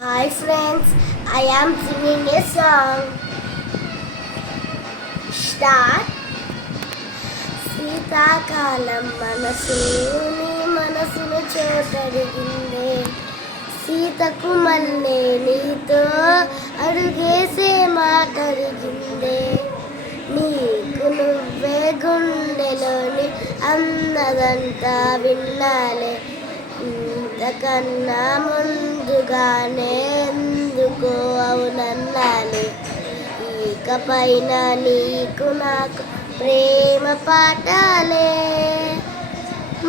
Hi friends, I am singing a song. Start. శీతాకాలం మనసుని మనసును చోటడిగిందే సీతకు మళ్ళీ నీతో అడుగేసే మాట అడిగిందే నీకు నువ్వే గుండెలోని అన్నదంతా విన్నాలే ఇంతకన్నా ముందుగానే ఎందుకో అవునన్నాలే ఇకపైన నీకు నాకు ప్రేమ పాఠాలే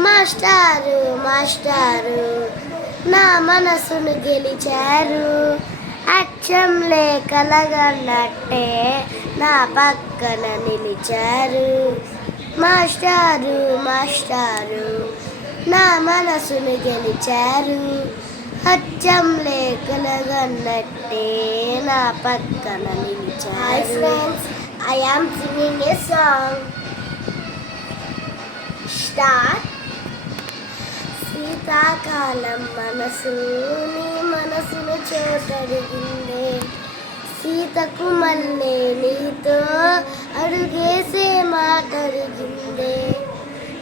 మాస్టారు మాస్టారు నా మనసును గెలిచారు అచ్చంలే కలగన్నట్టే నా పక్కన నిలిచారు మాస్టారు మాస్టారు నా మనసును గెలిచారు అచ్చంలే కలగన్నట్టే నా పక్కన నిలిచారు. Hi friends, I am singing a song. Start. శీతాకాలం మనసుని మనసును చోటడిగిందే సీతకు మళ్ళీ నీతో అడుగేసే మాట అడిగిందే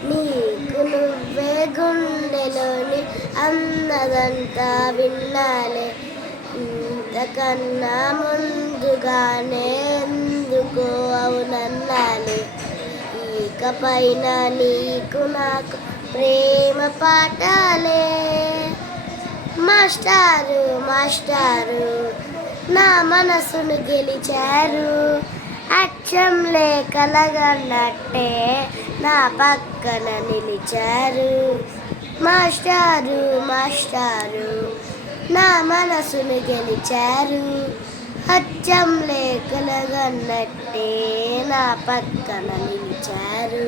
నీకు నువ్వే గుండెలోని అన్నదంతా విన్నాలే ఇంతకన్నా ముందుగానే ఎందుకో అవునన్నాలే ఇకపైన నీకు నాకు ప్రేమ పాఠాలే మాస్టారు మాస్టారు నా మనసును గెలిచారు అచ్చంలే కలగన్నట్టే నా పక్కన నిలిచారు మాస్టారు మాస్టారు నా మనసును గెలిచారు అచ్చంలే కలగన్నట్టే నా పక్కన నిలిచారు.